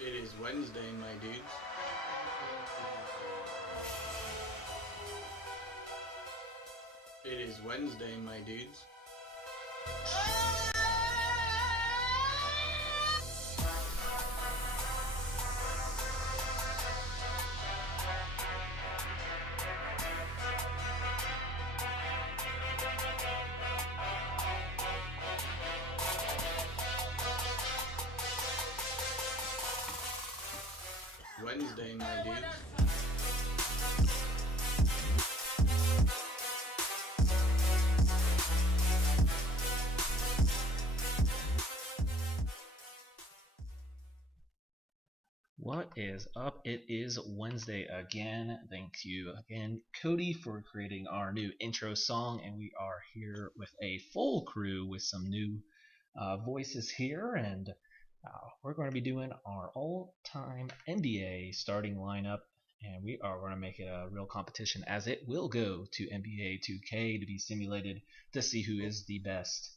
It is Wednesday, my dudes. It is Wednesday, my dudes. Wednesday, my dudes. What is up? It is Wednesday again. Thank you again, Cody, for creating our new intro song. And we are here with a full crew with some new voices here. And we're going to be doing our all-time NBA starting lineup. And we are going to make it a real competition, as it will go to NBA 2K to be simulated to see who is the best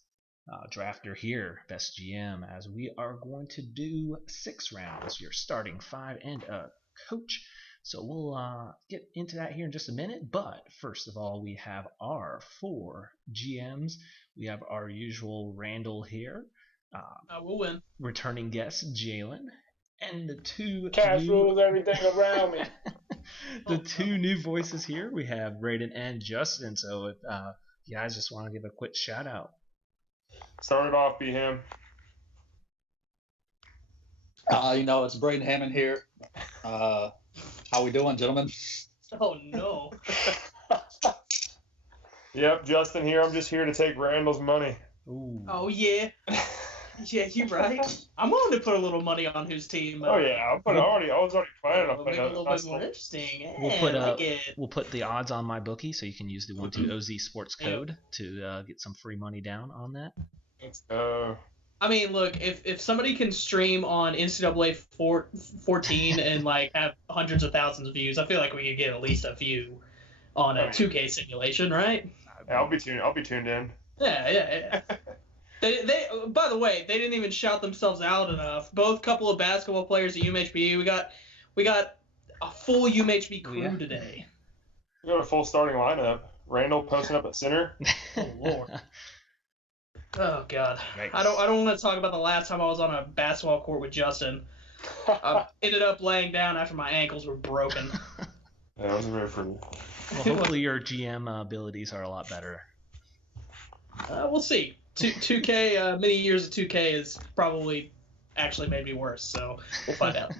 drafter here, best GM, as we are going to do 6 rounds, your starting 5 and a coach. So we'll get into that here in just a minute, but first of all, we have our 4 GMs. We have our usual Randall here. We'll win. Returning guest, Jalen. And the 2 Cash rules everything around me. The 2 new voices here, we have Braden and Justin. So if you guys just want to give a quick shout out. Start it off, be him. It's Braden Hammond here. How we doing, gentlemen? Oh, no. Yep, Justin here. I'm just here to take Randall's money. Ooh. Oh, yeah. Yeah, you're right. I'm willing to put a little money on whose team. Oh yeah, I was already planning on Make putting it a a little bit more interesting. We'll put the odds on my bookie, so you can use the 12OZ Sports code to get some free money down on that. I mean, look, if somebody can stream on NCAA 14 and have hundreds of thousands of views, I feel like we could get at least a few on a 2K simulation, right? Yeah, I'll be tuned in. Yeah. They by the way, they didn't even shout themselves out enough. Both couple of basketball players at UMHB. We got a full UMHB crew today. We got a full starting lineup. Randall posting up at center. Oh Lord. Oh God. Yikes. I don't want to talk about the last time I was on a basketball court with Justin. I ended up laying down after my ankles were broken. Yeah, I wasn't ready for you. Well, hopefully your GM abilities are a lot better. We'll see. 2K, many years of 2K has probably actually made me worse, so we'll find out.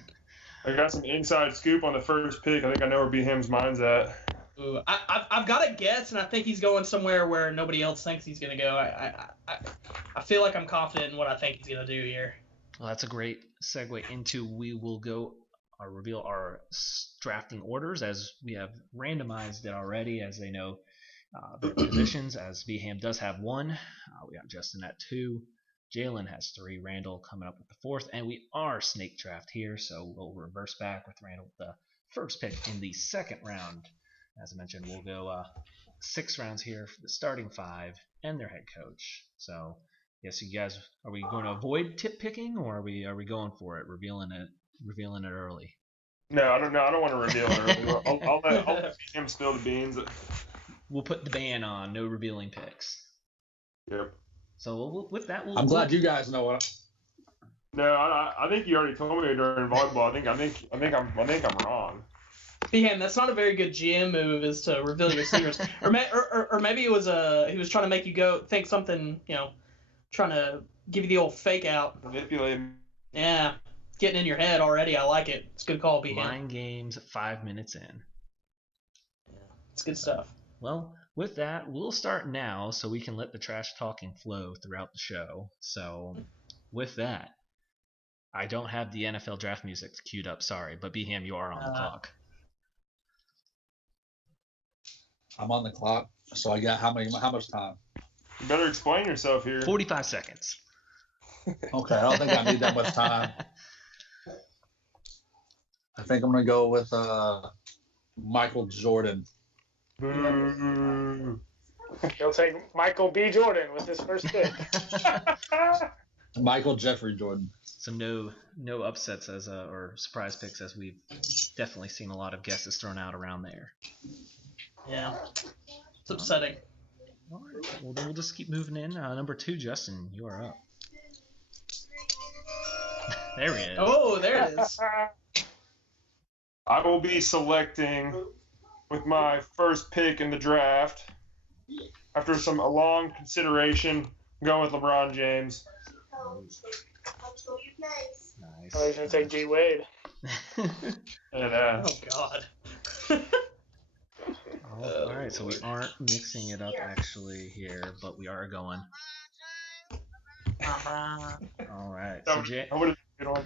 I got some inside scoop on the first pick. I think I know where BHM's mind's at. Ooh, I've got a guess, and I think he's going somewhere where nobody else thinks he's going to go. I feel like I'm confident in what I think he's going to do here. Well, that's a great segue into we will go reveal our drafting orders, as we have randomized it already, as they know their positions, as BHAM does have 1. We got Justin at 2. Jalen has 3. Randall coming up with the 4th. And we are snake draft here, so we'll reverse back with Randall with the first pick in the 2nd round. As I mentioned, we'll go 6 rounds here for the starting 5 and their head coach. So, yes, you guys, are we going to avoid tip picking, or are we going for it, revealing it early? No, I don't want to reveal it early. I'll let him spill the beans. We'll put the ban on, no revealing picks. Yep. So with that, I'm glad you guys know what. No, I think you already told me during volleyball. I think I'm wrong. BHAM, that's not a very good GM move, is to reveal your secrets. or maybe it was he was trying to make you go think something, trying to give you the old fake out. Manipulating. Yeah, getting in your head already. I like it. It's a good call, BHAM. Mind games 5 minutes in. Yeah, it's good stuff. Well, with that, we'll start now so we can let the trash talking flow throughout the show. So, with that, I don't have the NFL draft music queued up, sorry, but BHAM, you are on the clock. I'm on the clock, so I got how much time? You better explain yourself here. 45 seconds. Okay, I don't think I need that much time. I think I'm going to go with Michael Jordan. Boo. He'll take Michael B. Jordan with his first pick. Michael Jeffrey Jordan. So no upsets or surprise picks, as we've definitely seen a lot of guesses thrown out around there. Yeah. It's upsetting. All right. Well, then we'll just keep moving in. Number 2, Justin, you are up. There he is. Oh, there it is. I will be selecting with my first pick in the draft. After a long consideration, I'm going with LeBron James. Nice. I was gonna say G Wade. And Oh God. All right, so we aren't mixing it up actually here, but we are going. All right. So I would have been on.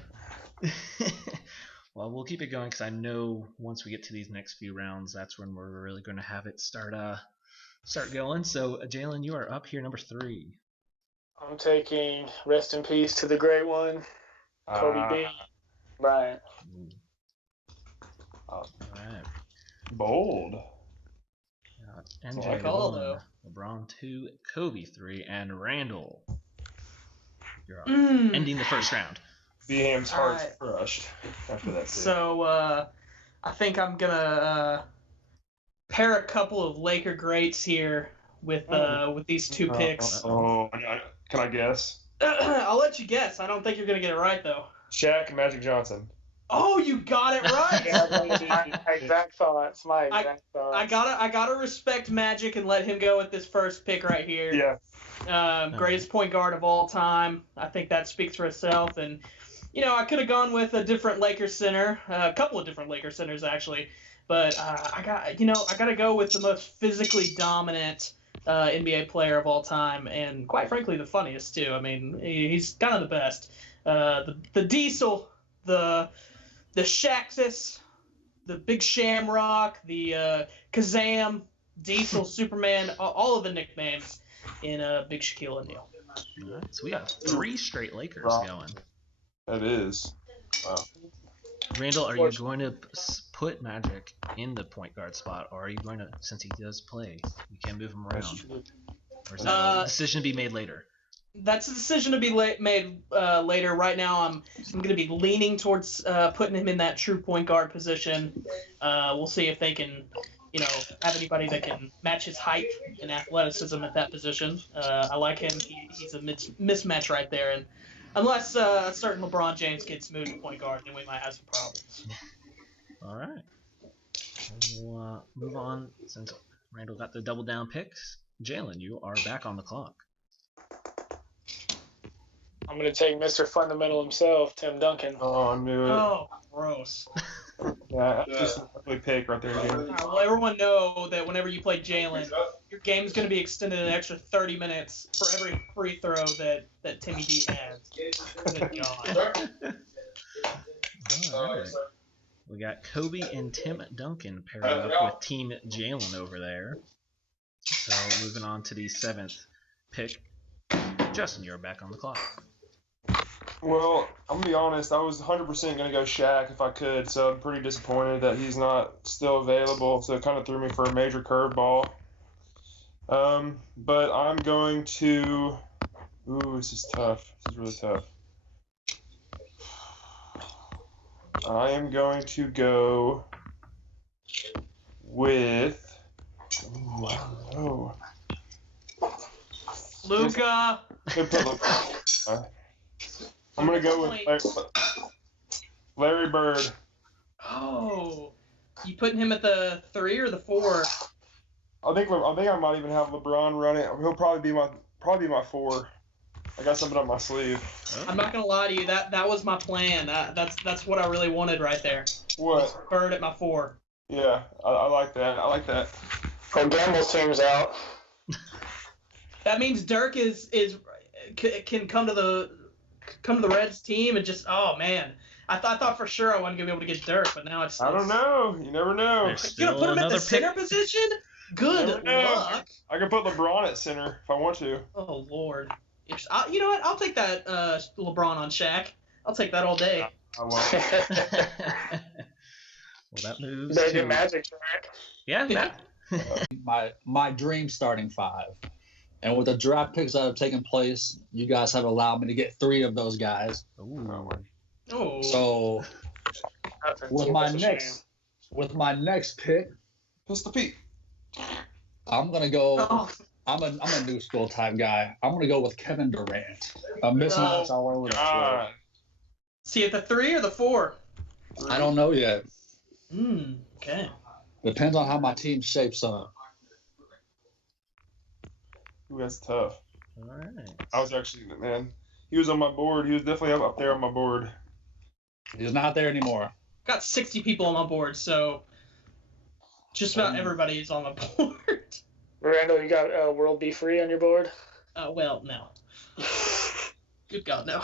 Well, we'll keep it going because I know once we get to these next few rounds, that's when we're really going to have it start going. So, Jalen, you are up here, number 3. I'm taking rest in peace to the great one, Kobe B. Bryant. All right. Bold. MJ Good call, 1, though. LeBron 2, Kobe 3, and Randall. You're up. Mm. Ending the first round. Beham's heart's Alright. crushed after that. So I think I'm gonna pair a couple of Laker greats here with these 2 picks. Can I guess? I'll let you guess. I don't think you're gonna get it right though. Shaq and Magic Johnson. Oh, you got it right. My exact thoughts. I gotta respect Magic and let him go with this first pick right here. Yeah. Greatest point guard of all time. I think that speaks for itself. And I could have gone with a different Lakers center, a couple of different Lakers centers actually, but I gotta go with the most physically dominant NBA player of all time, and quite frankly the funniest too. I mean, he's kind of the best. The Diesel, the Shaxus, the Big Shamrock, the Kazam, Diesel, Superman, all of the nicknames in Big Shaquille O'Neal. All right, so we got 3 straight Lakers going. That is. Wow. Randall, are you going to put Magic in the point guard spot, or are you going to, since he does play, you can move him around? Or is that a decision to be made later? That's a decision to be made later. Right now, I'm going to be leaning towards putting him in that true point guard position. We'll see if they can, have anybody that can match his height and athleticism at that position. I like him. He's a mismatch right there. And unless a certain LeBron James gets moved to point guard, then we might have some problems. All right. We'll move on since Randall got the double down picks. Jalen, you are back on the clock. I'm going to take Mr. Fundamental himself, Tim Duncan. Oh, I knew it. Oh, gross. Yeah, just an ugly pick right there again. Well, everyone know that whenever you play Jalen, your game is going to be extended an extra 30 minutes for every free throw that Timmy D has. Good God. All right. We got Kobe and Tim Duncan paired up with Team Jalen over there. So moving on to the 7th pick. Justin, you're back on the clock. Well, I'm going to be honest. I was 100% going to go Shaq if I could, so I'm pretty disappointed that he's not still available. So it kind of threw me for a major curveball. But I'm going to... Ooh, this is tough. This is really tough. I am going to go with... Ooh, I don't know. Luka. I'm gonna go with Larry Bird. Oh, you putting him at the 3 or the 4? I think I might even have LeBron running. He'll probably be my 4. I got something up my sleeve. I'm not gonna lie to you. That was my plan. That's what I really wanted right there. What? Bird at my 4. Yeah, I like that. I like that. Oh, Gamble's team's out. That means Dirk can come to the Reds team and just, oh man. I thought for sure I wasn't gonna be able to get Dirk, but now it's. I don't know. You never know. There's You're gonna still put him at the another center pick. position? Good luck. I can put LeBron at center if I want to. Oh Lord. You know what? I'll take that LeBron on Shaq. I'll take that all day. I won't. Well, that moves They to... do magic, Jack. Yeah, that... My dream starting 5. And with the draft picks that have taken place, you guys have allowed me to get 3 of those guys. Ooh. Oh. So Nothing. with my next pick, Pistol Pete. I'm gonna go. Oh. I'm a new school type guy. I'm gonna go with Kevin Durant. A mismatch all over the God. floor. See at the 3 or the 4? I don't know yet. Okay. Depends on how my team shapes up. Ooh, that's tough. All right. I was actually, man, he was on my board. He was definitely up there on my board. He's not there anymore. Got 60 people on my board, so just about everybody is on my board. Randall, you got World Be Free on your board? Well, no. Good God, no.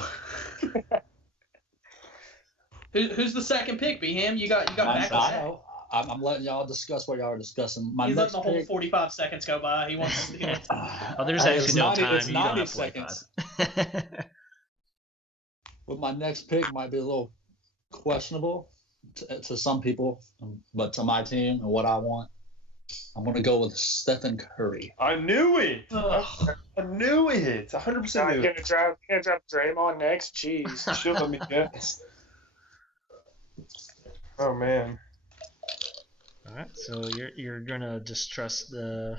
Who's the second pick, Beham? You got back to I back. know. I'm letting y'all discuss what y'all are discussing. My He's next letting the whole pick. 45 seconds go by. He wants. Oh, there's Hey, actually it's no 90 time. it's You don't 90 have 45. seconds. With my next pick, might be a little questionable to some people, but to my team and what I want, I'm gonna go with Stephen Curry. I knew it. Ugh. I knew it. 100% knew You're it. gonna drop Draymond next? Jeez. Should let me guess. Oh man. All right. So you're gonna just trust the.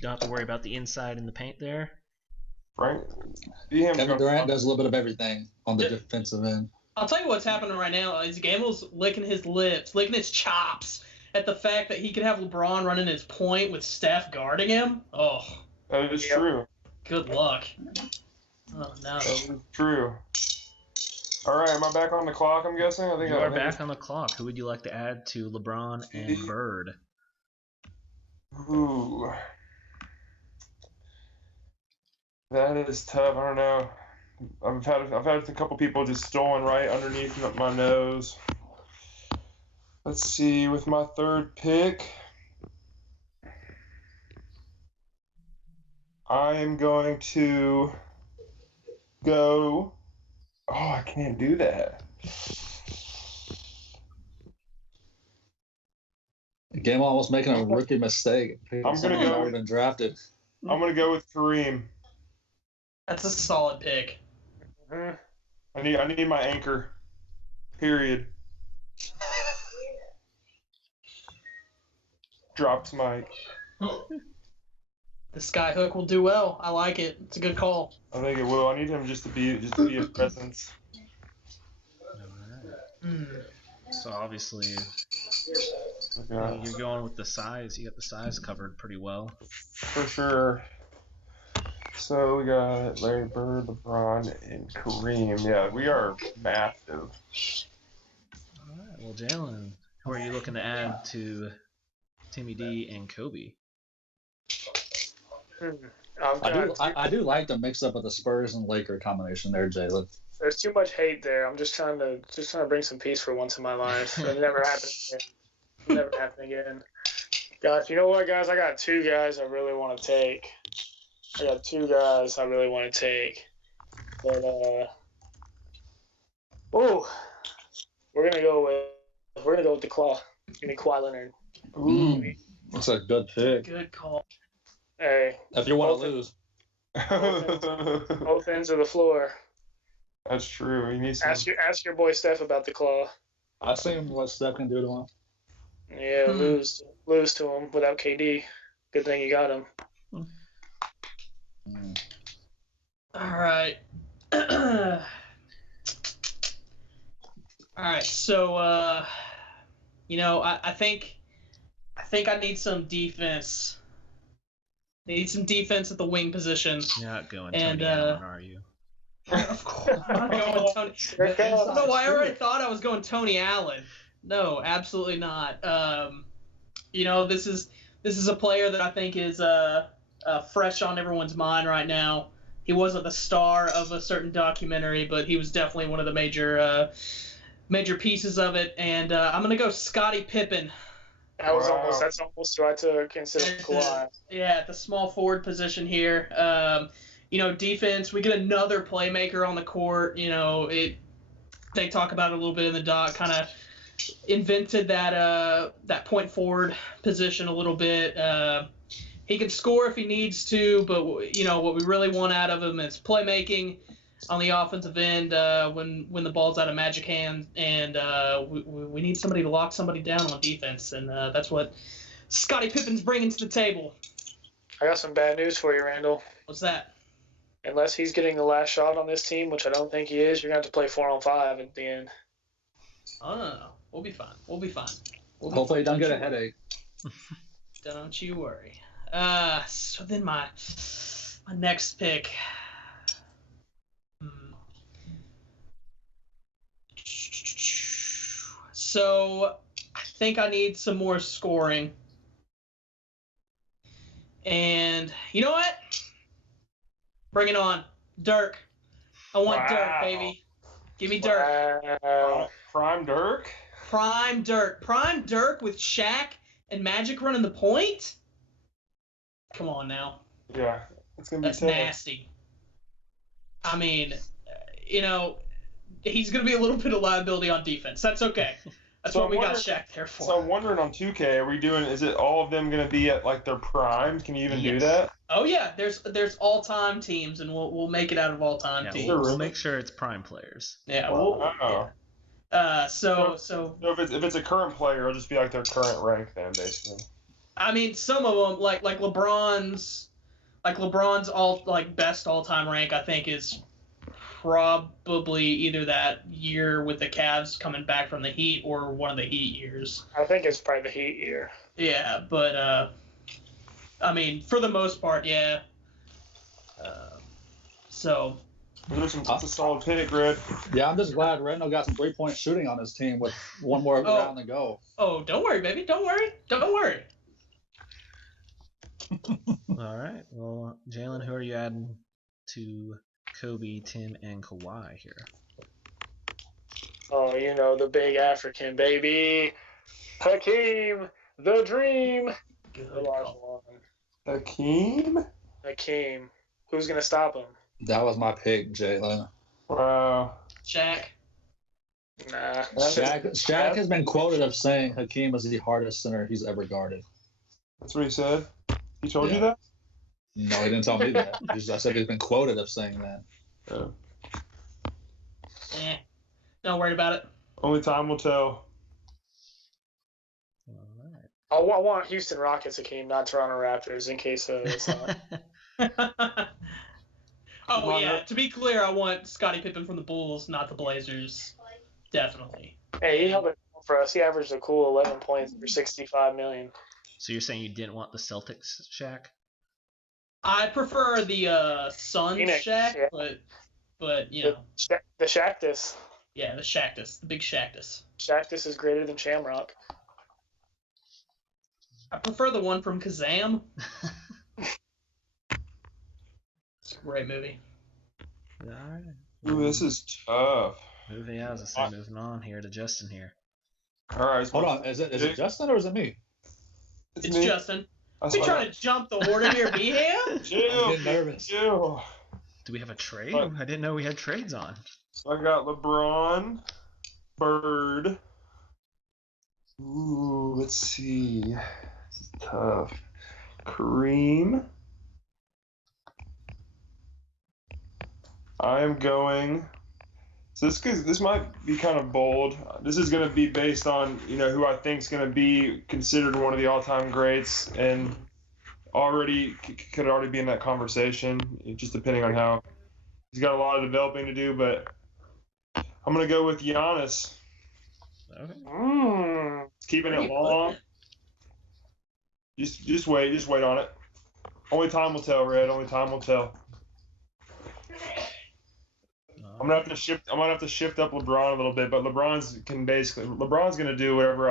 Don't have to worry about the inside and the paint there. Frank. Beham Kevin Durant does a little bit of everything on the defensive end. I'll tell you what's happening right now is Gamble's licking his lips, licking his chops at the fact that he could have LeBron running his point with Steph guarding him. Oh, That is Yep. true. good luck. Oh no. That is true. All right, am I back on the clock? I'm guessing. I think You I are think back on the clock. Who would you like to add to LeBron and Bird? Ooh. That is tough. I don't know. I've had a couple people just stolen right underneath my nose. Let's see. With my third pick, I am going to go. Oh, I can't do that. Game almost making a rookie mistake. I'm gonna Someone go- already been drafted. I'm gonna go with Kareem. That's a solid pick. Mhm. I need my anchor. Period. Dropped mic. The sky hook will do well. I like it. It's a good call. I think it will. I need him just to be a presence. So obviously Yeah, you're going with the size. You got the size covered pretty well. for sure. So we got Larry Bird, LeBron, and Kareem. Yeah, we are massive. All right. Well, Jalen, who are you looking to add to Timmy D and Kobe? I do like the mix up of the Spurs and Laker combination there, Jalen. There's too much hate there. I'm just trying to bring some peace for once in my life. It'll never happen again. It'll never happen again. Gosh, you know what, guys? I got 2 guys I really want to take. But we're gonna go with the Claw. Give me Kawhi Leonard. Ooh. That's a good pick. Good call. Hey, If you want Both- to lose, both ends of the floor. That's true. He needs some. Ask your boy Steph about the Claw. I've seen what Steph can do to him. Yeah, lose to him without KD. Good thing you got him. All right. All right. So, I think I need some defense. Need some defense at the wing position. You're not going And, Tony Allen, are you? Of course, I'm not going Tony. No, I already thought I was going Tony Allen. No, absolutely not. This is a player that I think is fresh on everyone's mind right now. He wasn't the star of a certain documentary, but he was definitely one of the major pieces of it. And I'm gonna go Scottie Pippen. That's Wow. almost who I took instead of Kawhi. Yeah, at the small forward position here. Defense, we get another playmaker on the court. They talk about it a little bit in the doc, kind of invented that point forward position a little bit. He can score if he needs to, but what we really want out of him is playmaking on the offensive end when the ball's out of Magic hands, and we need somebody to lock somebody down on defense, and that's what Scottie Pippen's bringing to the table. I got some bad news for you, Randall. What's that? Unless he's getting the last shot on this team, which I don't think he is, you're going to have to play 4-on-5 at the end. Oh, no. We'll be fine. We'll be fine. Hopefully, you don't get a headache. Don't you worry. So then my next pick. So I think I need some more scoring. And you know what? Bring it on. Dirk. I want Dirk, baby. Give me Dirk. Prime Dirk? Prime Dirk. Prime Dirk with Shaq and Magic running the point? Come on now. Yeah. It's going to be That's tough. nasty. I mean, he's going to be a little bit of liability on defense. That's okay. That's So what I'm we got wondering- Shaq there for. So I'm wondering on 2K, is it all of them going to be at like their primes? Can you even do Yes. that? Oh yeah, there's all-time teams, and we'll make it out of all-time Yeah, teams. we'll make sure it's prime players. Yeah. Wow. So So if it's a current player, it'll just be like their current rank then, basically. I mean, some of them like LeBron's best all-time rank, I think, is probably either that year with the Cavs coming back from the Heat or one of the Heat years. I think it's probably the Heat year. Yeah, but I mean, for the most part, yeah. So That's a solid pick, Red. Yeah, I'm just glad Randall got some 3-point shooting on his team with one more round to go. oh, don't worry, baby, don't worry. All right. Well, Jalen, who are you adding to Kobe, Tim, and Kawhi here? Oh, the big African baby. Hakeem, the dream. Good The large call. one. Hakeem? Hakeem. Who's going to stop him? That was my pick, Jalen. Wow. Shaq. Nah. Shaq has been quoted of saying Hakeem is the hardest center he's ever guarded. That's what he said? He told you Yeah. that? No, he didn't tell me that. I said he's been quoted of saying that. Oh. Don't worry about it. Only time will tell. All right. I want Houston Rockets Hakeem, not Toronto Raptors, in case it's not. Oh yeah, to be clear, I want Scottie Pippen from the Bulls, not the Blazers. Definitely. Hey, he held it down for us. He averaged a cool 11 points for $65 million. So you're saying you didn't want the Celtics, Shaq? I prefer the Suns Phoenix, Shaq, yeah. but The Shaqtus. yeah, the Shaqtus, the big Shaqtus. Shaqtus is greater than Shamrock. I prefer the one from Kazam. It's a great movie. All right. Ooh, this is tough. Moving on. I was gonna say moving on here to Justin here. All right. Hold on, is it Justin or is it me? It's me. Justin. I We saw trying to jump the order here, Beham? I'm Chill. getting nervous. Chill. Do we have a trade? What? I didn't know we had trades on. So I got LeBron, Bird. Ooh, let's see. This is tough. Kareem. I am going. So this might be kind of bold. This is going to be based on who I think is going to be considered one of the all-time greats, and could already be in that conversation. Just depending on how he's got a lot of developing to do, but I'm going to go with Giannis. Okay. Keeping Where it you long. Just wait on it. Only time will tell, Red. Only time will tell. I'm gonna have to shift up LeBron a little bit, but LeBron's gonna do whatever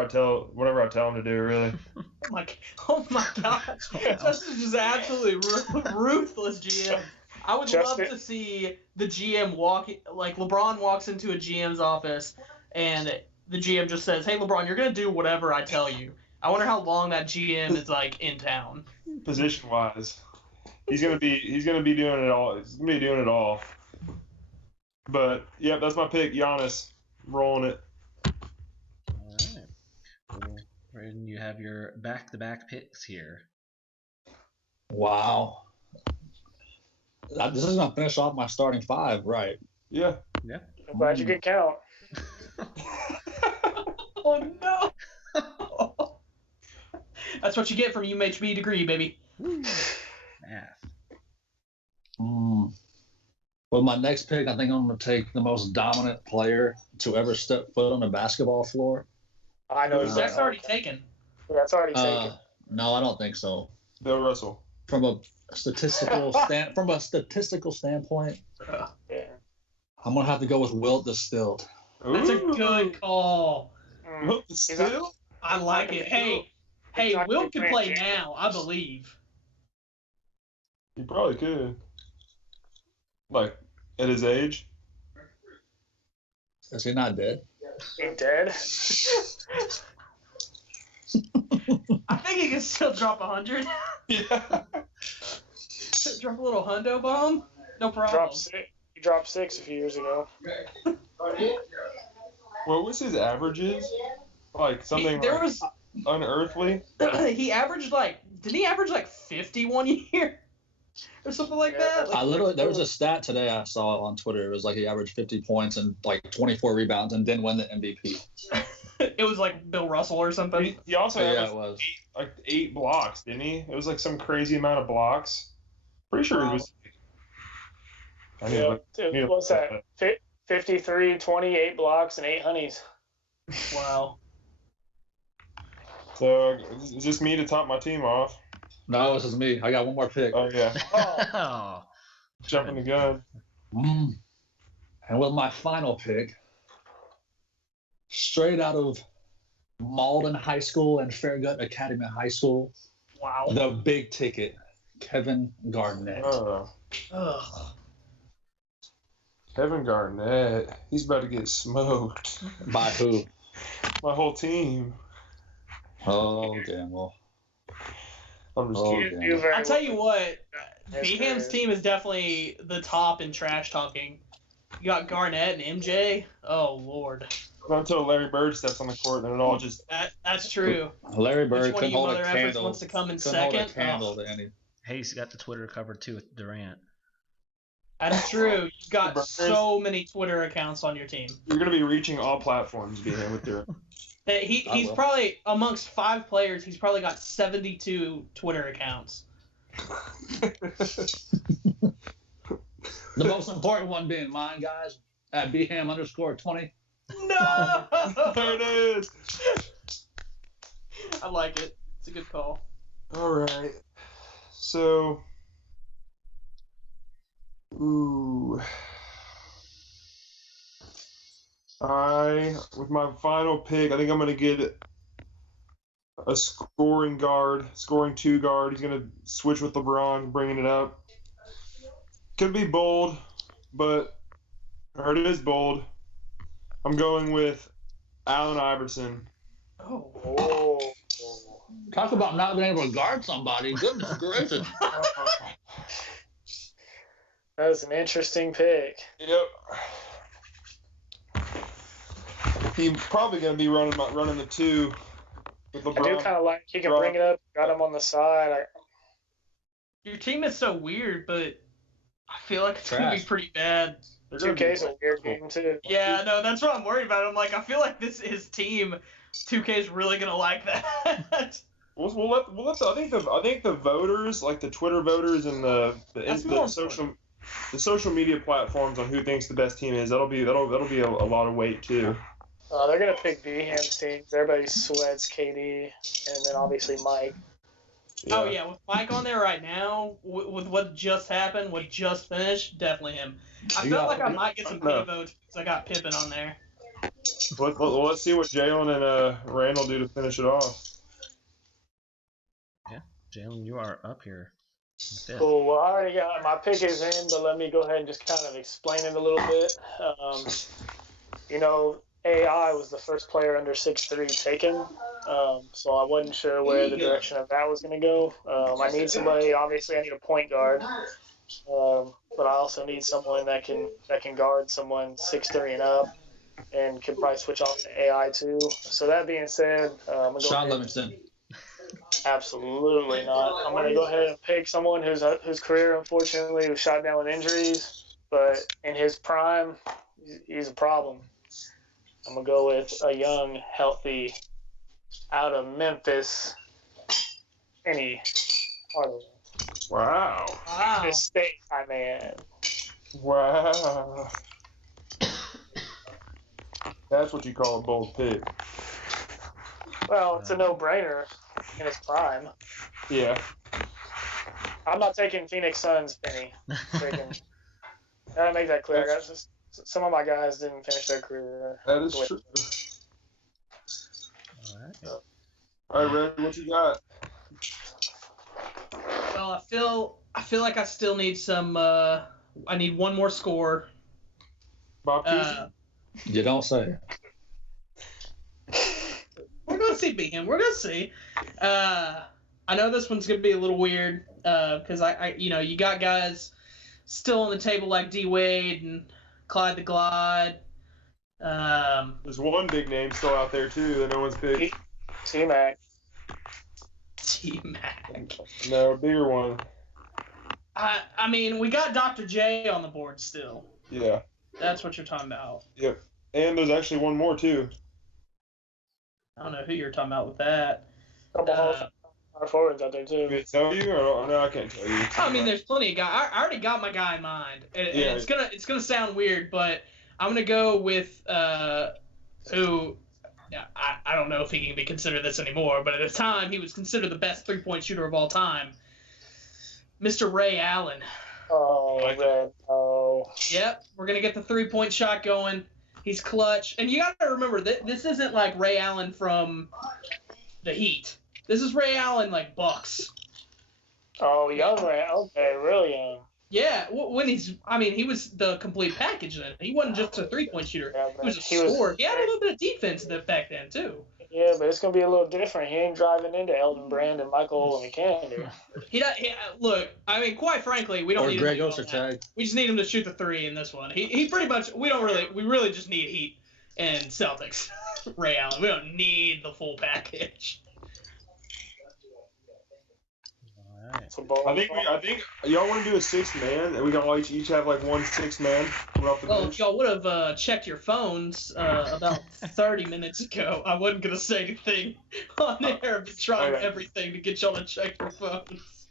I tell him to do, really. Oh my gosh. Justin's just absolutely ruthless GM. I would love to see the GM like LeBron walks into a GM's office and the GM just says, "Hey LeBron, you're gonna do whatever I tell you." I wonder how long that GM is like in town. Position wise, he's gonna be doing it all. He's gonna be doing it all. But yeah, that's my pick, Giannis. I'm rolling it. All right. Well, Braden, you have your back-to-back picks here. Wow. This is gonna finish off my starting five, right? Yeah. I'm glad you could count. Oh no! That's what you get from UMHB degree, baby. Math. With my next pick, I think I'm going to take the most dominant player to ever step foot on the basketball floor. I know That's exactly. already taken. That's already taken. No, I don't think so. Bill Russell. From a statistical standpoint, Yeah. I'm going to have to go with Wilt Distilled. That's a good call. Wilt Distilled? I like it. Hey, Will can play now, I believe. He probably could. Like, at his age. Is he not dead? He dead? I think he can still drop 100. Yeah. Drop a little hundo bomb. No problem. He dropped 6 a few years ago. What was his averages? Like, something There like was unearthly? he averaged didn't he average 50 one year? Or something like Yeah, that? There was a stat today I saw on Twitter. It was like he averaged 50 points and like 24 rebounds and didn't win the MVP. It was like Bill Russell or something. He also Yeah, had it was. eight blocks, didn't he? It was like some crazy amount of blocks. Pretty sure it was. I need to look- What's that? 53, 28 blocks, and 8 honeys. Wow. So, is this me to top my team off? No, this is me. I got one more pick. Oh, yeah. Oh. Jumping the gun. And with my final pick, straight out of Malden High School and Fairgut Academy High School, Wow. the big ticket, Kevin Garnett. Ugh. Kevin Garnett. He's about to get smoked. By who? My whole team. Oh, damn. Well, I'm just Oh, kidding. damn. I'll tell you what, That's Beham's crazy. team is definitely the top in trash talking. You got Garnett and MJ. Oh Lord, Not until Larry Bird steps on the court, and it all just. that's true. Larry Which Bird one of couldn't you hold a mother efforts candle. wants to come in Couldn't hold a second? candle Oh, to any. Hayes got the Twitter covered too with Durant. that's true. You've got Burgers. so many Twitter accounts on your team. You're going to be reaching all platforms, being with your. That I he's will. probably amongst 5 players. He's probably got 72 Twitter accounts. The most important one being mine, guys, at Beham_20. No. There it is. I like it. It's a good call. All right. So. Ooh. With my final pick, I think I'm going to get a scoring guard, scoring 2 guard. He's going to switch with LeBron, bringing it up. Could be bold, but, or it is bold. I'm going with Allen Iverson. Oh. Oh. Talk about not being able to guard somebody. Goodness gracious. That was an interesting pick. Yep. He's probably going to be running the 2 with I do LeBron. kind of like he can bring it up. Got him on the side. Your team is so weird, but I feel like it's gonna be Trash. pretty bad. 2K's a weird game too. Yeah, no, that's what I'm worried about. I'm like, I feel like his team, 2K is really gonna like that. We'll let I think the voters, like the Twitter voters and the social media platforms on who thinks the best team is, that'll be a lot of weight too. They're gonna pick Beham's teams. Everybody sweats KD, and then obviously Mike. Oh yeah, with Mike on there right now, with what just happened, what just finished, definitely him. I felt like I might get some pay votes because I got Pippen on there. Let's see what Jalen and Randall do to finish it off. Yeah, Jalen, you are up here. Fifth. Cool. Well, I already got my pick is in, but let me go ahead and just kind of explain it a little bit. AI was the first player under 6'3" taken, so I wasn't sure where the direction of that was going to go. I need somebody. Obviously, I need a point guard, but I also need someone that can guard someone 6'3" and up, and can probably switch off to AI too. So that being said, I'm gonna go Sean ahead. Livingston. Absolutely not. I'm gonna go ahead and pick someone whose career unfortunately was shot down with injuries, but in his prime, he's a problem. I'm gonna go with a young, healthy, out of Memphis, Penny Hardaway. Wow. Wow. This state, my man. Wow. That's what you call a bold pick. Well, it's a no-brainer in his prime. Yeah. I'm not taking Phoenix Suns, Penny. Gotta make that clear. Some of my guys didn't finish their career. That is true. All right, Red, what you got? Well, I feel like I still need some. I need one more score. Bob Cousy? You don't say. We're gonna see, Beacon. We're gonna see. I know this one's gonna be a little weird because I you got guys still on the table like D Wade and Clyde the Glide. There's one big name still out there, too, that no one's picked. T-Mac. T-Mac. No, a bigger one. I mean, we got Dr. J on the board still. Yeah. That's what you're talking about. Yep. And there's actually one more, too. I don't know who you're talking about with that. Couple our forwards out there, too. Can I tell you? Or no, I can't tell you. I mean, there's plenty of guys. I already got my guy in mind. And Yeah. it's gonna sound weird, but I'm gonna go with who. I don't know if he can be considered this anymore, but at the time he was considered the best 3-point shooter of all time, Mr. Ray Allen. Oh, Red. Oh. Yep, we're gonna get the 3-point shot going. He's clutch, and you gotta remember that this isn't like Ray Allen from the Heat. This is Ray Allen like Bucks. Oh, young Ray. Okay, really young. Yeah, when he was the complete package then. He wasn't just a 3-point shooter. Yeah, He was a scorer. He had a little bit of defense back then, too. Yeah, but it's going to be a little different. He ain't driving into Elton Brand and Michael Olinikandu. Look, I mean, quite frankly, we don't Or need Greg him to do all that. Ostertag. We just need him to shoot the 3 in this one. He pretty much, we really just need Heat and Celtics. Ray Allen. We don't need the full package. I think y'all want to do a 6th man, and we can all each have like one 6th man coming off the Well, bench. if y'all would have checked your phones about 30 minutes ago, I wasn't going to say anything on air. I've been trying everything to get y'all to check your phones.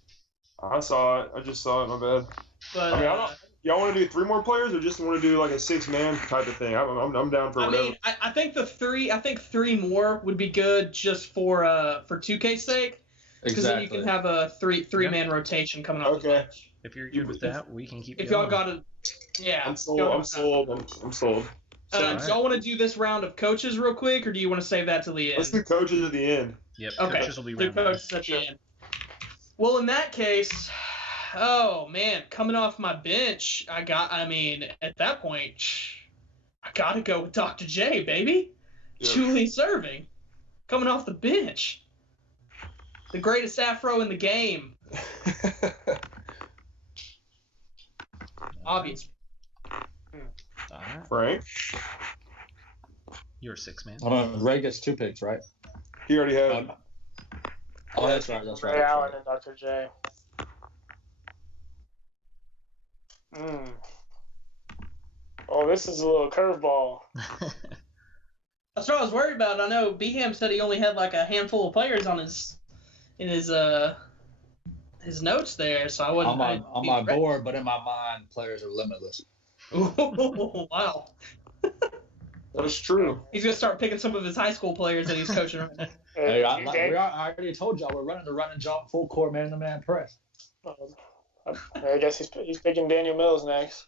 I saw it. I just saw it. My bad. But, I mean, y'all want to do 3 more players, or just want to do like a 6 man type of thing? I'm down for whatever. I mean, I think I think 3 more would be good just for 2K's sake. Because then you can have a three-man rotation coming off the bench. If you're good with that, we can keep If going. y'all got to, yeah. I'm sold. I'm sold. Do y'all want to do this round of coaches real quick, or do you want to save that till the end? Let's do coaches at the end. Yep, Okay, coaches will be do round one. coaches at the end. Well, in that case, oh man, coming off my bench, at that point, I got to go with Dr. J, baby. Yep. Julius Erving, coming off the bench. The greatest afro in the game. Obvious. All right. Frank? You're a 6 man. Hold on, Ray gets 2 picks, right? He already had. Oh, that's right. That's right. Ray That's Allen right. and Dr. J. Oh, this is a little curveball. That's what I was worried about. I know Beham said he only had like a handful of players on his notes there, so I wasn't. On my board, but in my mind, players are limitless. Ooh, wow. That's true. He's gonna start picking some of his high school players that he's coaching right now. Hey, I already told y'all we're running the run and jump full court man-to-man press. I guess he's picking Daniel Mills next.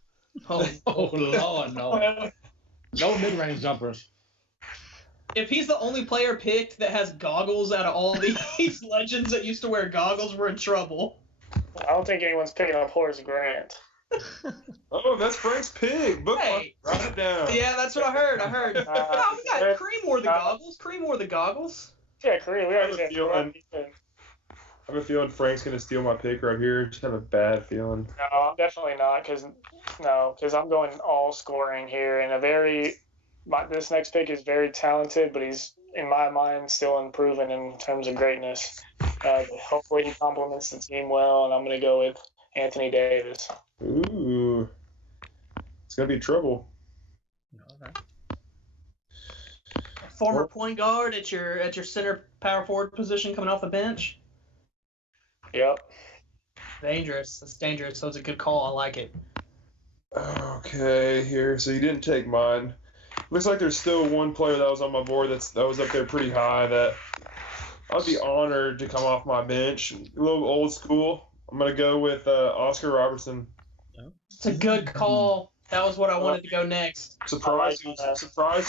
Oh, Lord, no. No mid-range jumpers. if he's the only player picked that has goggles out of all these legends that used to wear goggles, we're in trouble. I don't think anyone's picking up Horace Grant. Oh, that's Frank's pig. Bookmark. Hey. Write it down. Yeah, that's what I heard. No, we got Kareem wore the goggles. Kareem wore the goggles. Yeah, Kareem. We already I have a feeling Frank's going to steal my pick right here. Just have a bad feeling. No, I'm definitely not, because I'm going all scoring here, and this next pick is very talented, but he's, in my mind, still unproven in terms of greatness. Hopefully he complements the team well, and I'm going to go with Anthony Davis. Ooh. It's going to be trouble. Okay. Former point guard at your center power forward position coming off the bench. Yep. Dangerous. That's dangerous. So it's a good call. I like it. Okay, here. So you didn't take mine. Looks like there's still one player that was on my board that was up there pretty high that I'd be honored to come off my bench. A little old school. I'm going to go with Oscar Robertson. It's a good call. That was what I wanted to go next. Surprised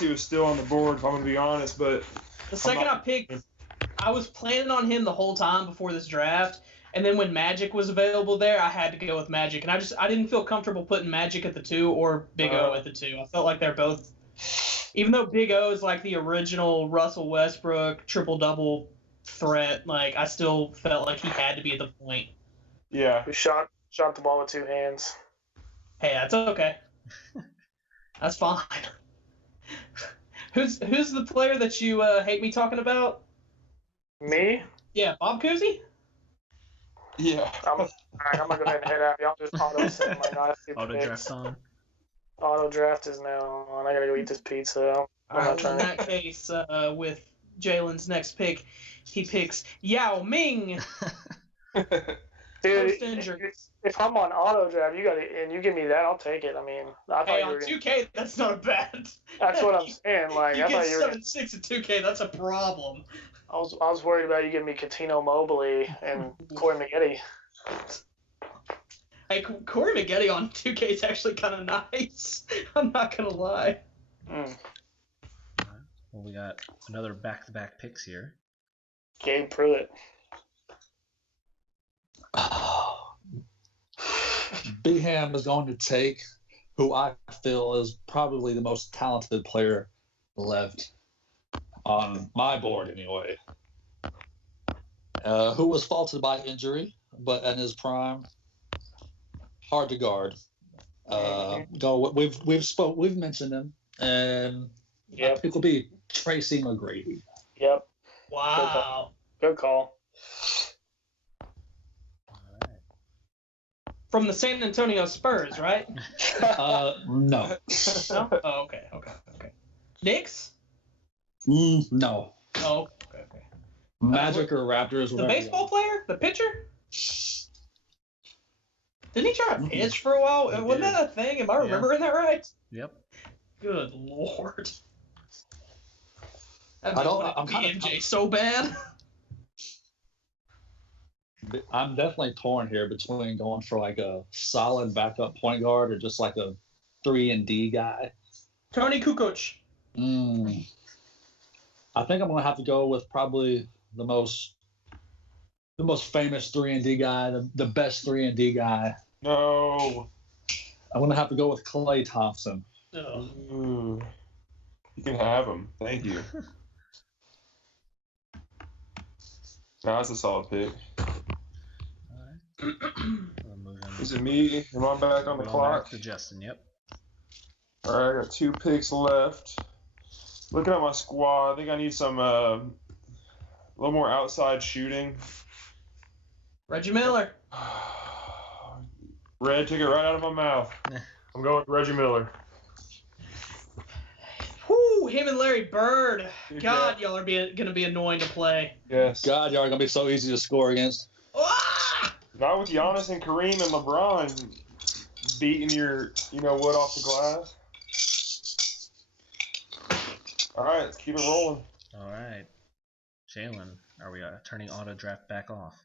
he was still on the board, if I'm going to be honest. But The second I picked, I was planning on him the whole time before this draft. And then when Magic was available there, I had to go with Magic. And I didn't feel comfortable putting Magic at the 2 or Big O at the 2. I felt like they're both, even though Big O is like the original Russell Westbrook triple-double threat, like I still felt like he had to be at the point. yeah. We shot the ball with 2 hands. Hey, that's okay. That's fine. Who's the player that you hate me talking about? Me? Yeah, Bob Cousy? Yeah. I'm going to go ahead and head out. Y'all just auto-send my nasty Auto picks. draft on. Auto draft is now on. I got to go eat this pizza. All right, in that case, with Jalen's next pick, he picks Yao Ming. Dude, Post-injury. if I'm on auto draft, and you give me that, I'll take it. I mean, I thought Hey, you on were gonna, 2K, that's not bad. that's what I'm saying. Like, You I thought get you were. 7-6 at 2K, that's a problem. I was worried about you giving me Catino Mobley and Corey Maggette. Hey, Corey Maggette on 2K is actually kind of nice. I'm not gonna lie. Mm. Well, we got another back-to-back picks here. Gabe Pruitt. Big Ham is going to take who I feel is probably the most talented player left on my board anyway. Who was faulted by injury, but in his prime, hard to guard. We've mentioned him, and Yep. I think will be Tracy McGrady. Yep. Wow. Good call. From the San Antonio Spurs, right? No. No? Oh, okay. Knicks? No. Oh, okay. Magic or Raptors. The whatever. baseball player? The pitcher? Didn't he try to pitch for a while? He Wasn't did. that a thing? Am I remembering that right? Yep. Good lord. I'm I'm kinda- MJ so bad. I'm definitely torn here between going for like a solid backup point guard or just like a 3-and-D guy. Tony Kukoc. I think I'm gonna have to go with probably the most famous 3-and-D guy, the best 3-and-D guy. No. I'm gonna have to go with Klay Thompson. Oh. Ooh. You can have him. Thank you. No, that's a solid pick. We'll move in. Is it me? Am I back on the Going clock? back to Justin. Yep. All right, I got 2 picks left. Looking at my squad, I think I need some a little more outside shooting. Reggie Miller. Red, took it right out of my mouth. I'm going with Reggie Miller. Whoo, him and Larry Bird. Good God, y'all are gonna be annoying to play. Yes. God, y'all are gonna be so easy to score against. Ah! Not with Giannis and Kareem and LeBron beating your, wood off the glass. All right, let's keep it rolling. All right. Jalen, are we turning auto draft back off?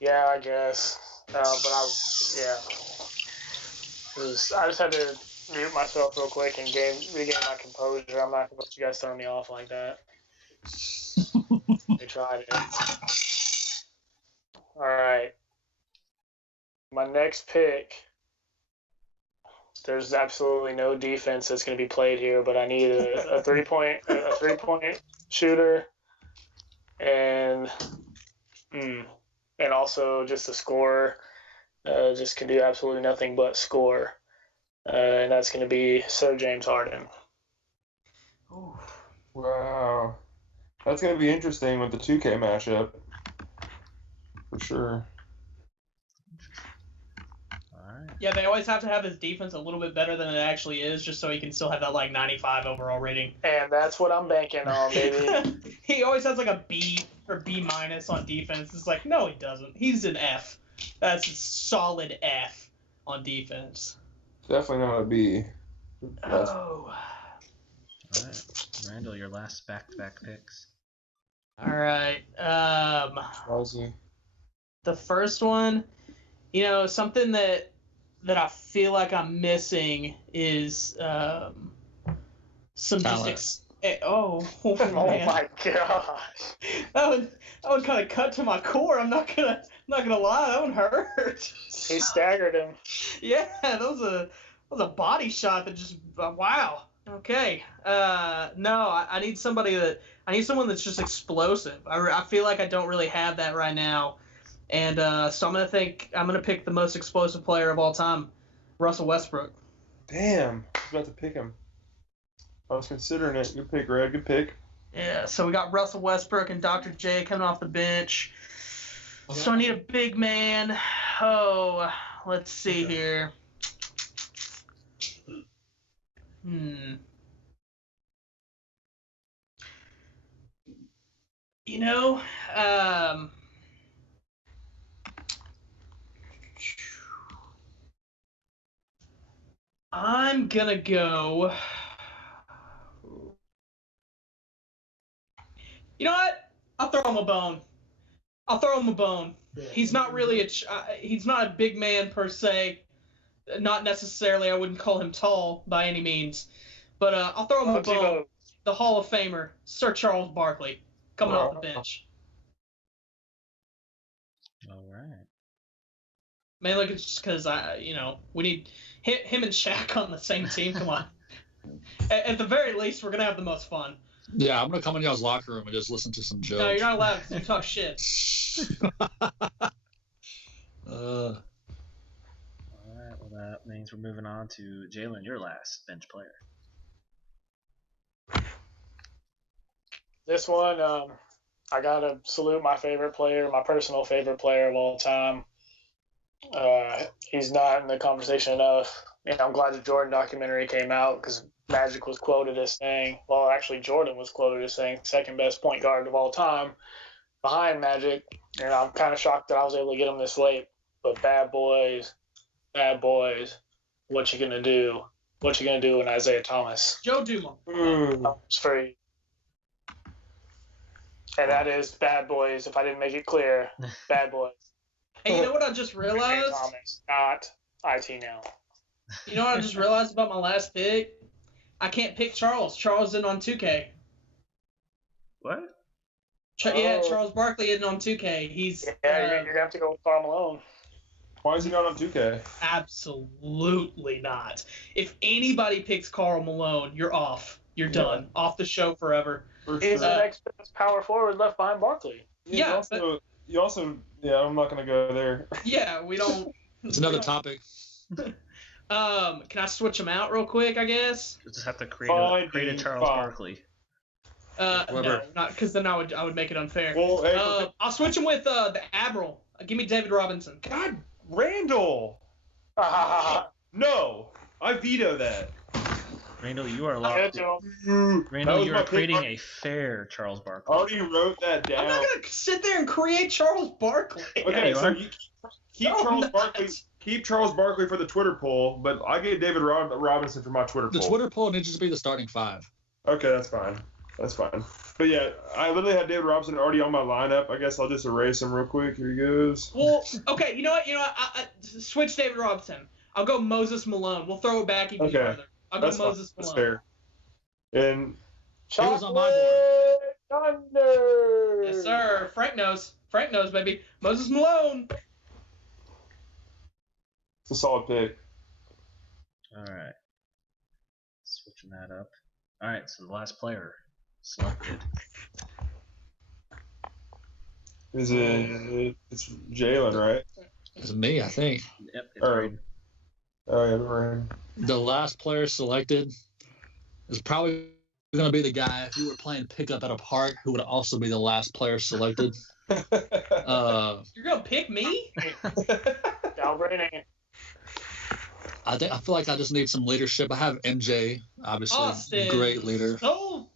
Yeah, I guess. But I just had to mute myself real quick and regain my composure. I'm not gonna let you guys throw me off like that. They tried it. All right. My next pick. There's absolutely no defense that's going to be played here, but I need a 3-point shooter, and also just a scorer. Just can do absolutely nothing but score, and that's going to be Sir James Harden. Wow. That's going to be interesting with the 2K matchup. For sure. All right. Yeah, they always have to have his defense a little bit better than it actually is, just so he can still have that like 95 overall rating. And that's what I'm banking on, baby. He always has like a B or B minus on defense. It's like, no, he doesn't. He's an F. That's a solid F on defense. Definitely not a B. That's Oh. All right. Randall, your last back-to-back picks. All right. lousy. The first one, something that I feel like I'm missing is some Talent. just oh Oh man. my gosh. That would kind of cut to my core. I'm not gonna lie, that one hurt. He staggered him. Yeah, that was a body shot that just wow. Okay. No, I need someone that's just explosive. I feel like I don't really have that right now, and so I'm gonna pick the most explosive player of all time, Russell Westbrook. Damn. I was about to pick him. I was considering it. Good pick, Red. Good pick. Yeah, so we got Russell Westbrook and Dr. J coming off the bench. So I need a big man. Oh, let's see here. I'm gonna go. You know what? I'll throw him a bone. He's not really he's not a big man per se. Not necessarily. I wouldn't call him tall by any means. But I'll throw him a bone. The Hall of Famer, Sir Charles Barkley, coming off the bench. All right. Mainly just because we need him and Shaq on the same team. Come on. At the very least, we're gonna have the most fun. Yeah, I'm gonna come in y'all's locker room and just listen to some jokes. No, you're not allowed to talk shit. All right. Well, that means we're moving on to Jalen, your last bench player. This one, I gotta salute my favorite player, my personal favorite player of all time. He's not in the conversation enough. I'm glad the Jordan documentary came out because Magic was quoted as saying, well, actually Jordan was quoted as saying second best point guard of all time behind Magic. And I'm kind of shocked that I was able to get him this late. But bad boys, what you gonna do? What you gonna do in Isaiah Thomas? Joe Dumars. It's free. And that is Bad Boys, if I didn't make it clear. Bad Boys. Hey, you know what I just Isaiah realized? Thomas, not IT now. You know what I just realized about my last pick? I can't pick Charles. Charles isn't on 2K. What? Yeah, Charles Barkley isn't on 2K. He's Yeah, you're going to have to go with Karl Malone. Why is he not on 2K? absolutely not. If anybody picks Karl Malone, you're off. You're done. Off the show forever. For He's sure. the next best power forward left behind Barkley. Yeah, You also, I'm not gonna go there. Yeah, we don't. It's another topic. Can I switch them out real quick? I guess. You just have to create Fine, a dude, Charles fine. Barkley. No, Whoever. not because then I would make it unfair. Well, hey, I'll switch him with the Admiral. Give me David Robinson. God, Randall. No, I veto that. Randall, you are Good locked. job. That Randall, was you my are pick. creating a fair Charles I Barkley. already wrote that I'm down. not gonna sit there and create Charles Barkley. Okay, you so are. you keep No, I'm Charles not. Barkley. Keep Charles Barkley for the Twitter poll, but I gave David Robinson for my Twitter The poll. Twitter poll needs to be the starting five. Okay, that's fine. That's fine. But yeah, I literally had David Robinson already on my lineup. I guess I'll just erase him real quick. Here he goes. Well, okay, you know what? I switch David Robinson. I'll go Moses Malone. We'll throw it back even Okay. further. I'll go That's fine. Moses That's Malone. fair. And He was on my board. Thunder. Yes, sir. Frank knows. Frank knows, baby. Moses Malone. it's a solid pick. All right. Switching that up. All right, so the last player selected. Is it? It's Jalen, right? It's me, I think. Yep. It's All right. Braden. Oh yeah, Ryan. The last player selected is probably going to be the guy if you were playing pickup at a park who would also be the last player selected. You're gonna pick me? Galbraithing. I feel like I just need some leadership. I have MJ, obviously, Austin. great leader. No,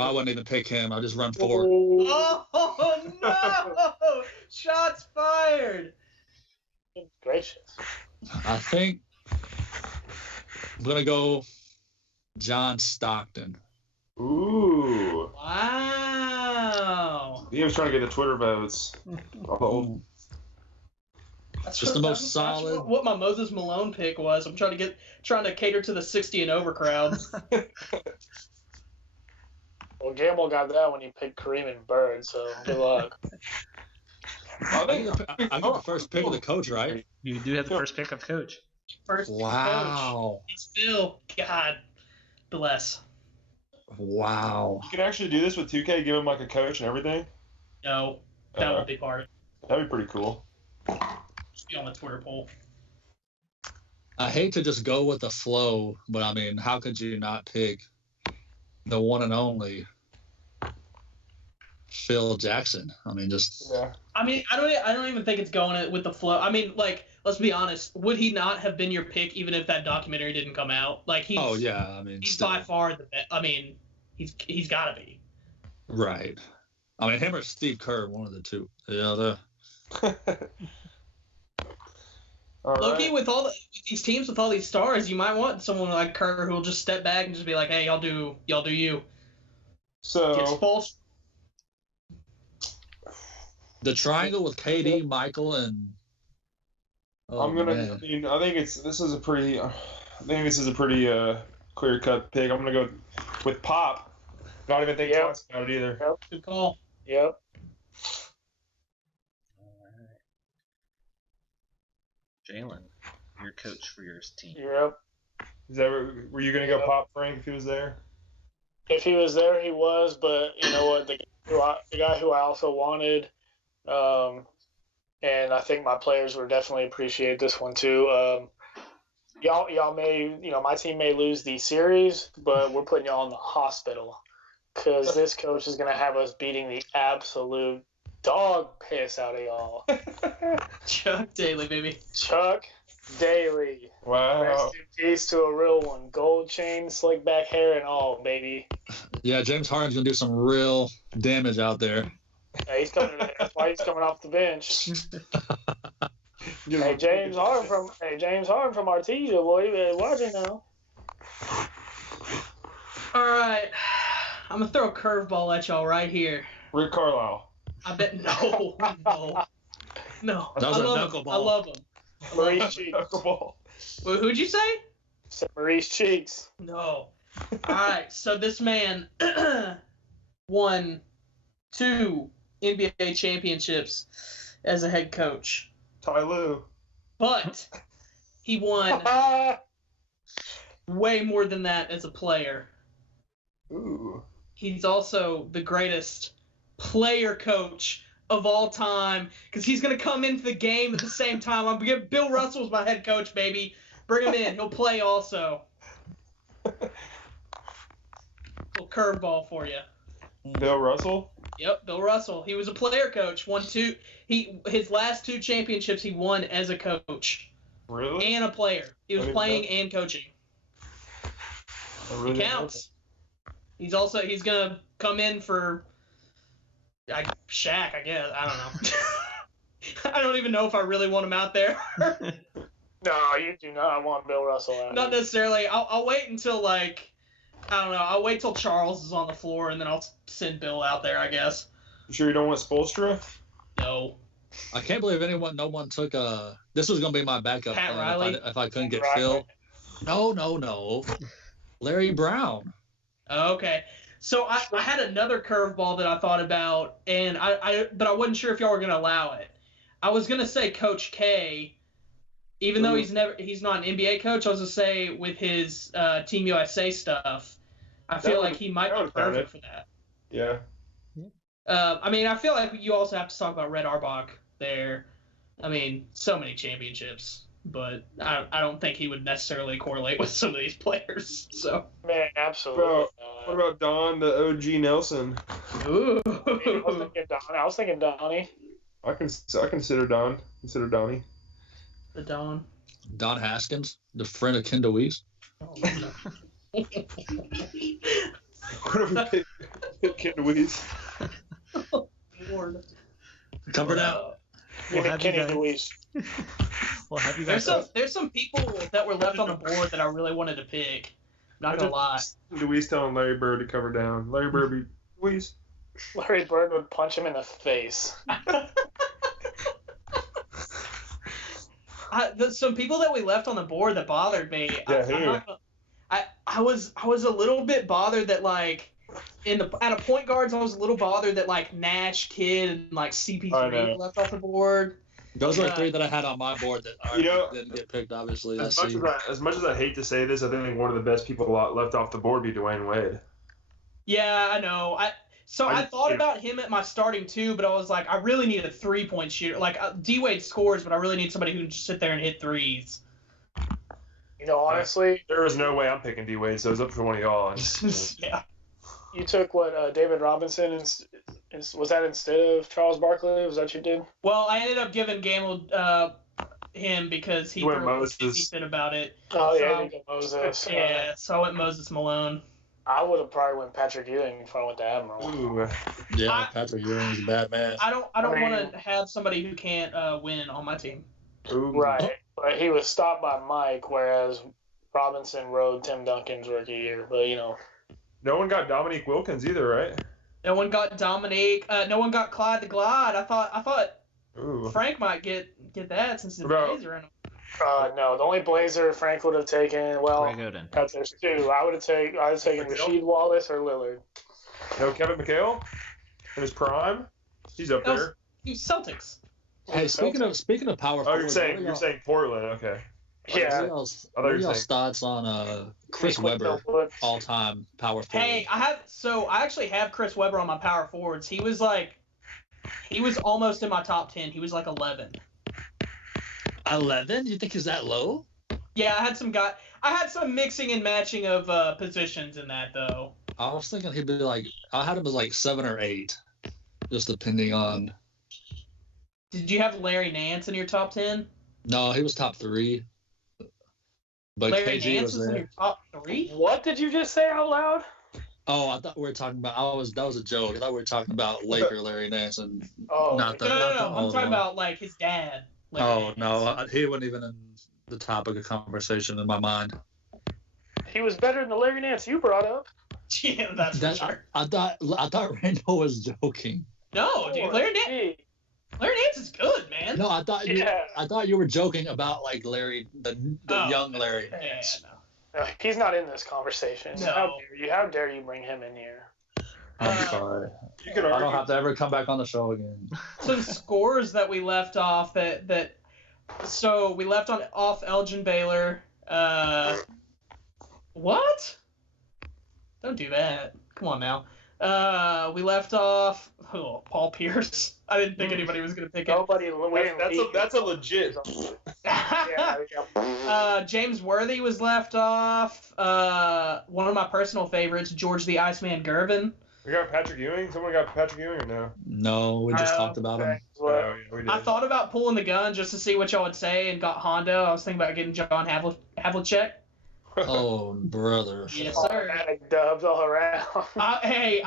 I wouldn't even pick him. I'll just run forward. Oh no! Shots fired. Gracious. I think I'm gonna go John Stockton. Ooh. Wow. He was trying to get the Twitter votes. Oh. That's Just the most solid. What my Moses Malone pick was. I'm trying to cater to the 60 and over crowd. Well, Gamble got that when he picked Kareem and Bird, so good luck. I get the first pick of the coach, right? You do have the first pick of coach. First Wow. coach. It's Phil. God bless. Wow. You can actually do this with 2K, give him like a coach and everything. No, that would be part of it. That'd be pretty cool. Just be on the Twitter poll. I hate to just go with the flow, but I mean, how could you not pick the one and only Phil Jackson? I mean, just Yeah. I mean, I don't even think it's going with the flow. I mean, like, let's be honest. Would he not have been your pick even if that documentary didn't come out? Like, he's oh yeah, I mean, he's still, by far the best. I mean, he's got to be. right. I mean, him or Steve Kerr, one of the two. Yeah, All Loki, right. with these teams with all these stars, you might want someone like Kerr who will just step back and just be like, "Hey, y'all do you." Get So Spolstra. the triangle with KD, Michael, and I'm gonna. I mean, I think this is a pretty clear cut pick. I'm gonna go with Pop. Not even think twice about it either. Good call. Yep. Jalen, your coach for your team. Yep. Is that were you gonna go Pop, Frank, if he was there? If he was there, he was. But you know what? The guy who I also wanted, and I think my players would definitely appreciate this one too. Y'all may, my team may lose the series, but we're putting y'all in the hospital because this coach is gonna have us beating the absolute dog piss out of y'all. Chuck Daly, baby. Chuck Daly. Wow. Rest in peace to a real one. Gold chain, slick back hair, and all, baby. yeah, James Harden's gonna do some real damage out there. Yeah, he's coming. That's why he's coming off the bench. Hey, James Harden from Artesia, boy. You better watch it now. All right, I'm gonna throw a curveball at y'all right here. Rick Carlisle. I bet no. That was a I love him. Maurice Cheeks. Knuckleball. Who'd you say? Said Maurice Cheeks. No. All right, so this man won 2 NBA championships as a head coach, Ty Lue. but he won way more than that as a player. Ooh. He's also the greatest player coach of all time because he's going to come into the game at the same time. I'm going to get Bill Russell's my head coach, baby. Bring him in. He'll play also. Little curveball for you. Bill Russell. Yep, Bill Russell. He was a player coach. His last 2 championships he won as a coach Really? and a player. He was I didn't playing know. and coaching. I really He didn't know counts. He's gonna come in for Shaq, I guess. I don't know. I don't even know if I really want him out there. No, you do not want Bill Russell out. Not necessarily. I'll wait until I don't know. I'll wait till Charles is on the floor and then I'll send Bill out there, I guess. You sure you don't want Spoelstra? No. I can't believe no one took this was gonna be my backup Pat plan Riley? if I couldn't get Right. Phil. No. Larry Brown. Okay. So I had another curveball that I thought about, and but I wasn't sure if y'all were gonna allow it. I was gonna say Coach K, even though he's not an NBA coach. I was gonna say with his Team USA stuff, I feel like he might be perfect for that. Yeah. I mean, I feel like you also have to talk about Red Auerbach there. I mean, so many championships, but I don't think he would necessarily correlate with some of these players. So Man, absolutely Bro, not. What about Don, the OG Nelson? Ooh. I was thinking Donnie. I consider Don. Consider Donnie. The Don. Don Haskins, the friend of Kendall Weiss. What if we pick Kid Louise? Lord. Covered out. Give me have you Kenny guys- Louise. Well, have you There's guys? there's some people that were left on the board that I really wanted to pick. Not gonna lie. Louise telling Larry Bird to cover down. Larry Bird beat Louise. Larry Bird would punch him in the face. Some people that we left on the board that bothered me. Yeah, who? I was a little bit bothered that like at a point guards I was a little bothered that like Nash, Kidd, and like I CP3 know. were left off the board. Those are three that I had on my board that didn't get picked, obviously. As much as I hate to say this, I think one of the best people left off the board would be Dwayne Wade. Yeah, I know. I thought yeah. about him at my starting two, but I was like, I really need a 3-point shooter. Like D-Wade scores, but I really need somebody who can just sit there and hit threes. You know, honestly, There was no way I'm picking D Wade, so it was up to one of y'all. Yeah. you took what David Robinson was that instead of Charles Barkley? Was that what you did? Well, I ended up giving Gamble him because he You went threw a Moses. hissy fit about it. Oh yeah, So- you did Moses. Yeah, so I went Moses Malone. I would have probably went Patrick Ewing if I went to Admiral. Ooh. Yeah, Patrick Ewing's a bad man. I don't I mean- want to have somebody who can't win on my team. Ooh. Right, but he was stopped by Mike, whereas Robinson rode Tim Duncan's rookie year. But you know, No one got Dominique Wilkins either, right? No one got Dominique. No one got Clyde the Glide. I thought Ooh. Frank might get that since his What about- Blazer in him. no, the only Blazer Frank would have taken. Well, Greg Oden. there's two. I would have taken Rasheed Wallace or Lillard. No Kevin McHale in his prime. He's up That was- there. He's Celtics. Hey, speaking of power Oh, forwards, you're saying Portland? Okay. Yeah. What I thought are you were y'all's thoughts on Chris Quinton Webber, Woods. all-time power forward? Hey, I actually have Chris Webber on my power forwards. He was almost in my top 10. He was like 11. 11? You think he's that low? Yeah, I had some mixing and matching of positions in that though. I was thinking he'd be like, I had him as like 7 or 8, just depending on. Did you have Larry Nance in your top 10? No, he was top 3. But Larry KG Nance was was in there. your top 3? What did you just say out loud? Oh, I thought we were talking about. That was a joke. I thought we were talking about Laker Larry Nance and Oh, not the. No, not the I'm old talking one. about like his dad. Larry Oh Nance. no, he wasn't even in the topic of conversation in my mind. he was better than the Larry Nance you brought up. Yeah, that's for That, sure. I thought Randall was joking. No, dude, Larry Nance is good, man. No, I thought you were joking about like Larry, the Oh. young Larry Yeah, Nance. no. No, he's not in this conversation. No. How dare you bring him in here? I'm sorry. You could I don't argue. have to ever come back on the show again. Some scores that we left off so we left off Elgin Baylor. What? Don't do that. Come on now. We left off Paul Pierce. I didn't think anybody was gonna pick it. Nobody. That's a legit. James Worthy was left off. One of my personal favorites, George the Iceman Gervin. We got Patrick Ewing. Someone got Patrick Ewing or no? No, we just talked about him. Oh, yeah, we did. I thought about pulling the gun just to see what y'all would say and got Hondo. I was thinking about getting John Havlicek. Oh, brother. Yes, Oh, sir. dubs all around. I Hey.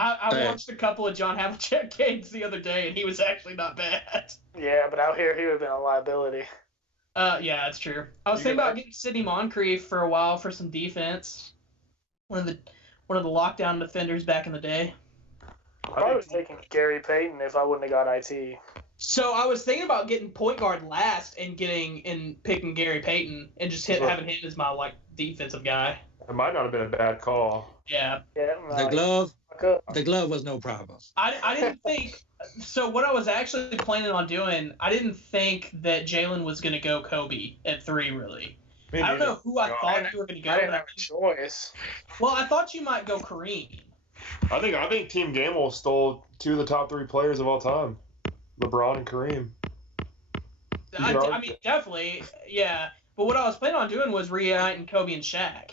watched a couple of John Havlicek games the other day, and he was actually not bad. Yeah, but out here he would have been a liability. Yeah, that's true. I was You thinking get about getting Sidney Moncrief for a while for some defense. One of the lockdown defenders back in the day. I probably was taking Gary Payton if I wouldn't have got IT. So I was thinking about getting point guard last and picking Gary Payton and just having him as my like defensive guy. It might not have been a bad call. Yeah. Yeah, The glove was no problem. I didn't think so. What I was actually planning on doing, I didn't think that Jalen was going to go Kobe at 3, really. Me I don't neither. know who I No, thought you were going to go. I didn't but have a choice. well, I thought you might go Kareem. I think Team Gamble stole 2 of the top 3 players of all time, LeBron and Kareem. I mean, definitely, yeah. But what I was planning on doing was reuniting Kobe and Shaq.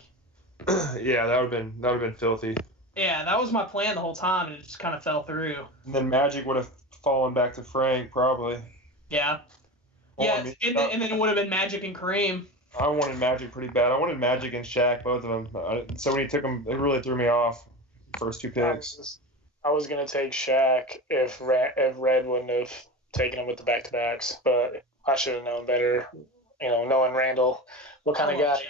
Yeah, that would have been filthy. Yeah, that was my plan the whole time, and it just kind of fell through. And then Magic would have fallen back to Frank, probably. Yeah. Well, Yeah, I mean, and then it would have been Magic and Kareem. I wanted Magic pretty bad. I wanted Magic and Shaq, both of them. So when he took them, it really threw me off. First two picks. I was gonna take Shaq if Red wouldn't have taken him with the back-to-backs, but I should have known better. Knowing Randall, what kind of guy?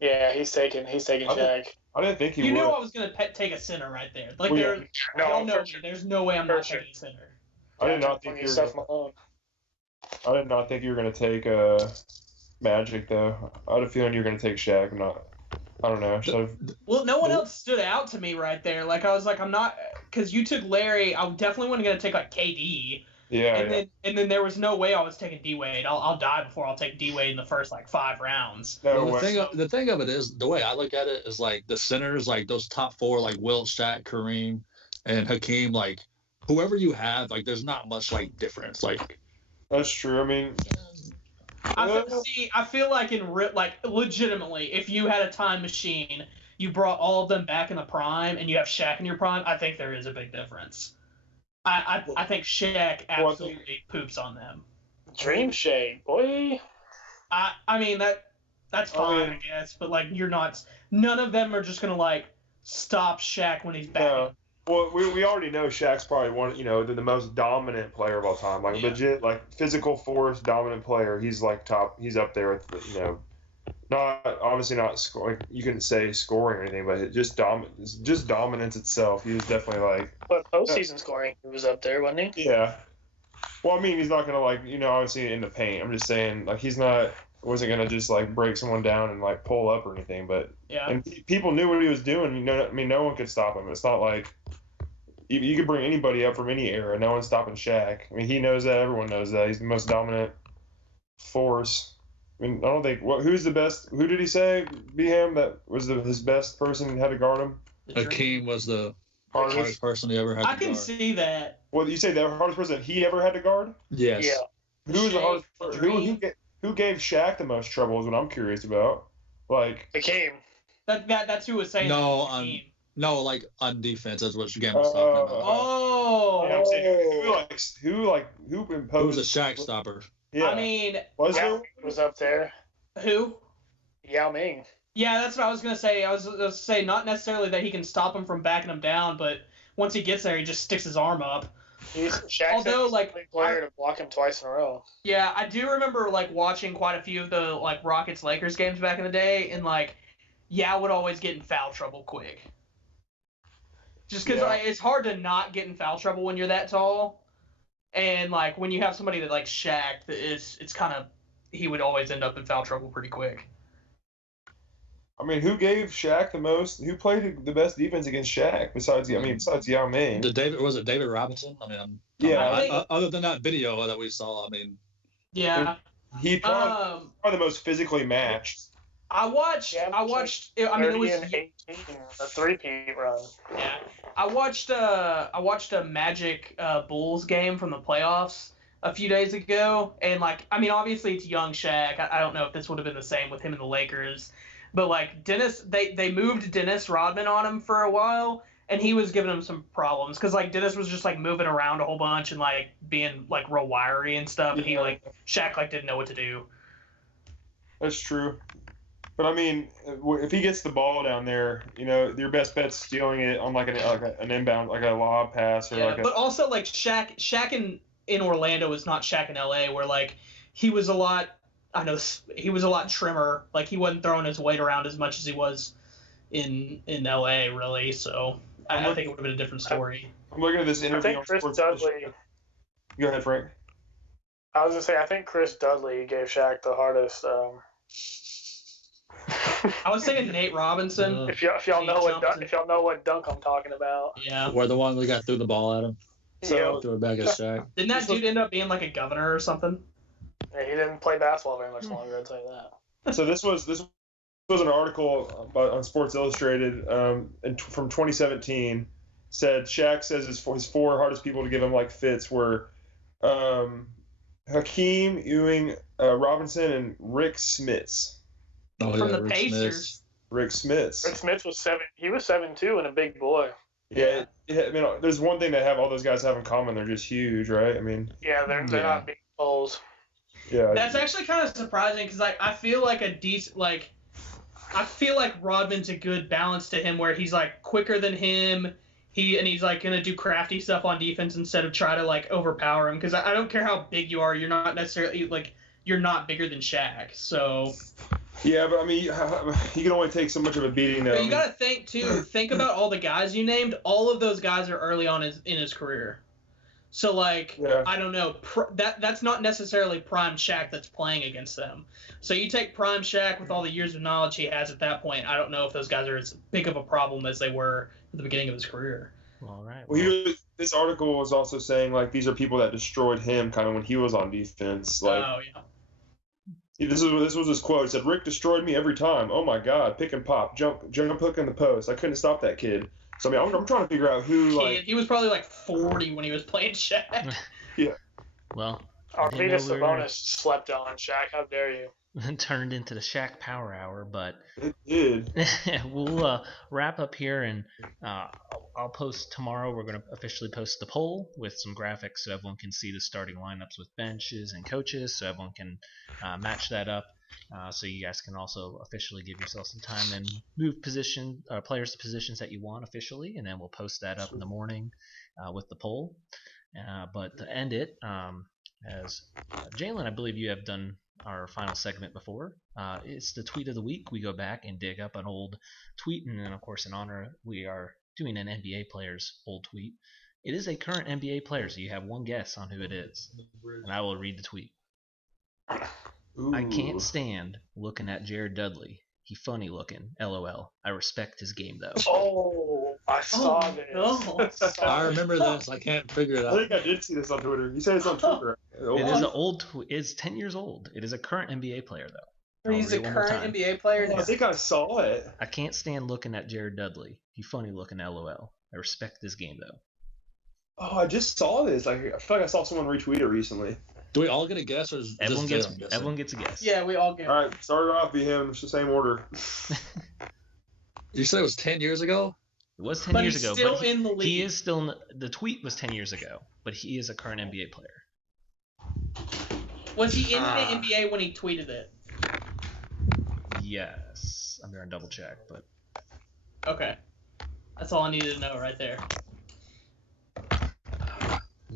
Yeah, he's taking Shaq. I didn't think he would. You knew I was gonna take a center right there. Like Well, y'all know me. There's no way I'm not taking a center. I did not think you were. I did not think you were gonna take Magic though. I had a feeling you were gonna take Shaq. I don't know. Well, no one else stood out to me right there. Like I was like, I'm not, because you took Larry. I definitely wasn't gonna take like KD. Yeah. And then there was no way I was taking D Wade. I'll die before I'll take D Wade in the first like 5 rounds. The thing of it is, the way I look at it is like the centers, like those top 4, like Wilt, Shaq, Kareem, and Hakeem. Like whoever you have, like there's not much like difference. Like that's true. I mean. I feel like legitimately, if you had a time machine, you brought all of them back in the prime, and you have Shaq in your prime, I think there is a big difference. I think Shaq absolutely poops on them. Dream Shake, boy. I mean that's fine, I guess, but like none of them are just gonna like stop Shaq when he's back. No. Well, we already know Shaq's probably the most dominant player of all time. Like legit, like physical force, dominant player. He's like top. He's up there with not obviously not scoring. You couldn't say scoring or anything, but just dominance itself. He was definitely like. But postseason scoring, he was up there, wasn't he? Yeah. Well, I mean, he's not gonna obviously in the paint. I'm just saying, like wasn't gonna just like break someone down and like pull up or anything. But and people knew what he was doing. No one could stop him. It's not like you could bring anybody up from any era. No one's stopping Shaq. I mean, he knows that. Everyone knows that. He's the most dominant force. I mean, I don't think who's the best. Who did he say? Beham that was his best person had to guard him. Hakeem was the hardest person he ever had to guard. I can see that. Well, you say the hardest person he ever had to guard? Yes. Yeah. Who was the hardest? Who gave Shaq the most trouble is what I'm curious about. Like Hakeem. That's who was saying. No, like on defense. That's what Game was talking about. Oh. Yeah, I'm saying who imposed? Who was a Shaq stopper? Yeah. I mean, was up there. Who? Yao Ming. Yeah, that's what I was gonna say. I was gonna say not necessarily that he can stop him from backing him down, but once he gets there, he just sticks his arm up. Shaq's player to block him twice in a row. Yeah, I do remember like watching quite a few of the like Rockets Lakers games back in the day, and like Yao would always get in foul trouble quick. Just because it's hard to not get in foul trouble when you're that tall, and like when you have somebody that like Shaq, it's kind of he would always end up in foul trouble pretty quick. I mean, who gave Shaq the most? Who played the best defense against Shaq besides Yao Ming? Was it David Robinson? I mean, other than that video that we saw, I mean. Yeah. He probably the most physically matched. I watched. I mean, it was 18, a 3-peat run. Yeah, I watched a Magic Bulls game from the playoffs a few days ago, and like, I mean, obviously it's young Shaq. I don't know if this would have been the same with him and the Lakers, but like Dennis, they moved Dennis Rodman on him for a while, and he was giving him some problems because like Dennis was just like moving around a whole bunch and like being like real wiry and stuff, and he like Shaq like didn't know what to do. That's true. But I mean, if he gets the ball down there, your best bet's stealing it on like an inbound, like a lob pass or But also like Shaq in Orlando is not Shaq in LA, where like he was a lot trimmer. Like he wasn't throwing his weight around as much as he was in LA, really. So I think it would have been a different story. I'm looking at this interview. I think Chris Dudley. Go ahead, Frank. I was gonna say I think Chris Dudley gave Shaq the hardest. I was thinking Nate Robinson. If y'all know what dunk I'm talking about. Yeah. Where the one we got threw the ball at him. So threw it back at Shaq. Didn't that dude end up being like a governor or something? Yeah, he didn't play basketball very much longer. I'll tell you that. So this was an article on Sports Illustrated from 2017. Said Shaq says his 4 hardest people to give him like fits were Hakeem, Ewing, Robinson, and Rick Smits. Oh, From the Rick Pacers. Smith. Rick Smits. Rick Smith was 7. He was 7'2" and a big boy. Yeah, I mean, there's one thing that have all those guys have in common. They're just huge, right? I mean, Yeah, they're not big poles. yeah. That's actually kind of surprising because I feel like I feel like Rodman's a good balance to him where he's like quicker than him. He's like gonna do crafty stuff on defense instead of try to like overpower him because I don't care how big you are, you're not necessarily like you're not bigger than Shaq. So Yeah, but I mean, you can only take so much of a beating though. but you gotta think too. Think about all the guys you named. All of those guys are early on in his career. So like Yeah. I don't know. That's not necessarily prime Shaq that's playing against them. So you take prime Shaq with all the years of knowledge he has at that point. I don't know if those guys are as big of a problem as they were at the beginning of his career. All right. Well, this article was also saying like these are people that destroyed him kind of when he was on defense. Like Oh yeah. this was his quote. It said, "Rick destroyed me every time. Oh my God, pick and pop, jump hook in the post. I couldn't stop that kid." So I mean, I'm trying to figure out who like. He was probably like 40 when he was playing Shaq. Well, I didn't Arvidas know we were Sabonis slept on Shaq. How dare you? turned into the Shaq Power Hour, but It did. we'll wrap up here, and I'll post tomorrow. We're going to officially post the poll with some graphics so everyone can see the starting lineups with benches and coaches, so everyone can match that up. So you guys can also officially give yourself some time and move players to positions that you want officially, and then we'll post that up in the morning with the poll. But to end it, as Jalen, I believe you have done our final segment before. It's the tweet of the week. We go back and dig up an old tweet, and then of course in honor we are doing an NBA player's old tweet. It is a current NBA player, so you have one guess on who it is, and I will read the tweet. I can't stand looking at Jared Dudley. He funny looking. LOL. I respect his game though. Oh, I saw this. no. I remember this. I can't figure it I out. think I did see this on Twitter. You said it's on Twitter. It is an old tweet. It's 10 years old. It is a current NBA player though. He's I'll a read it one more current time. NBA player. I think I saw it. I can't stand looking at Jared Dudley. He funny looking. LOL. I respect his game though. Oh, I just saw this. Like I feel like I saw someone retweet it recently. Do we all get a guess, or is Everyone just gets Jalen guessing? everyone gets a guess. Yeah, we all get. All right, start it off. Be him. It's the same order. You said it was 10 years ago? It was 10 But years he's ago, still but in the league. he is still in the tweet was 10 years ago, but he is a current NBA player. Was he in the NBA when he tweeted it? Yes. I'm going to double check, but Okay. That's all I needed to know right there.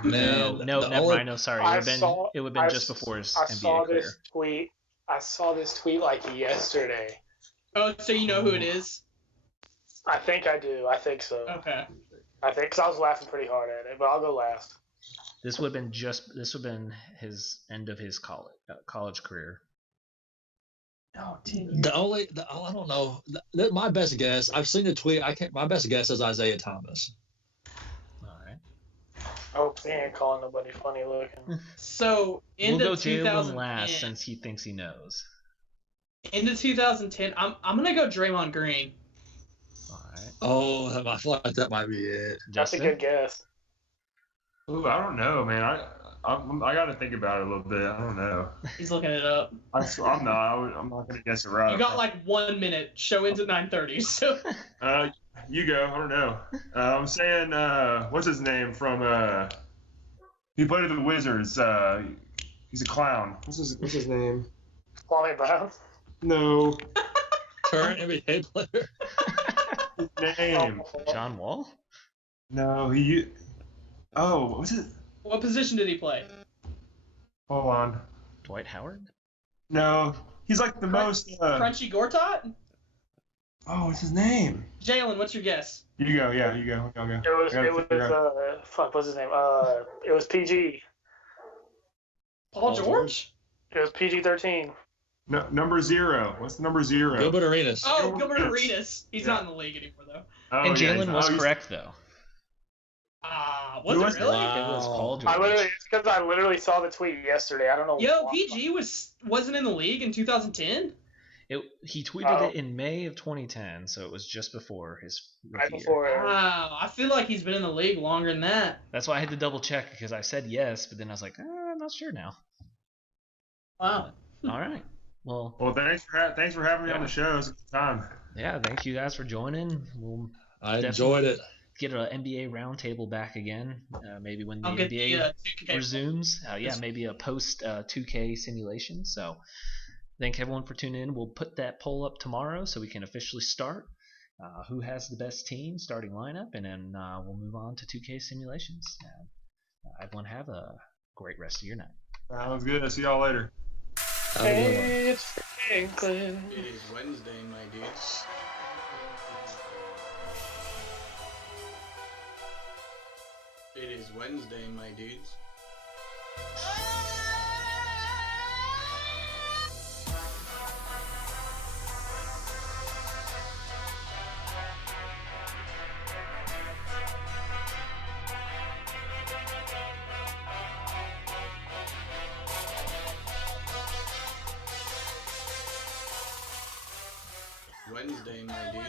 Man, no, the never only- mind. No, sorry. I It would have saw- been just before his I NBA saw career. this tweet. I saw this tweet like yesterday. Oh, so you know who it is? I think I do. I think so. Okay. I think because I was laughing pretty hard at it, but I'll go last. This would have been his end of his college career. Oh, 10 years. I don't know. My best guess, I've seen the tweet. My best guess is Isaiah Thomas. All right. Oh, he ain't calling nobody funny looking. So, We'll into go Jalen 2010, last since he thinks he knows. into 2010, I'm gonna go Draymond Green. All right. Oh, I feel like that might be it. That's a Justin? good guess. Ooh, I don't know, man. I got to think about it a little bit. I don't know. He's looking it up. I'm not gonna guess it right. You got like 1 minute. Show ends at 9:30. So You go. I don't know. I'm saying, what's his name from? He played with the Wizards. He's a clown. What's his name? Kwame Brown. No. Current NBA player. His name. John Wall? No. He. Oh, what was it? what position did he play? Hold on. Dwight Howard? No. He's like the most. Crunchy Gortat? Oh, what's his name? Jalen, what's your guess? You go. Yeah, you go. I'll go. It was fuck. What's his name? It was PG. Paul George? It was PG-13. No, number 0. What's number 0? Gilbert Arenas. Oh, Gilbert Gilbert Arenas. Arenas. He's Yeah. not in the league anymore, though. Oh, And yeah, Jalen was he's- correct, though. Was Who it was it? really? It was Paul George. It's because I literally saw the tweet yesterday. I don't know. Yo, why. PG wasn't in the league in 2010? He tweeted it in May of 2010, so it was just before his Right rookie year. before. Wow, I feel like he's been in the league longer than that. That's why I had to double check because I said yes, but then I was like, I'm not sure now. Wow. All right. Well, Well, thanks for having me on Yeah. the show. It's a good time. Yeah, thank you guys for joining. We'll I enjoyed it. get an NBA roundtable back again. Maybe when the I'll get NBA the 2K resumes. Maybe a post 2K simulation. So thank everyone for tuning in. We'll put that poll up tomorrow so we can officially start. Who has the best team, starting lineup, and then we'll move on to 2K simulations. Everyone have a great rest of your night. Sounds good. See y'all later. Have a good one. It's Franklin. It is Wednesday, my dudes. It is Wednesday, my dudes. Wednesday, my dudes.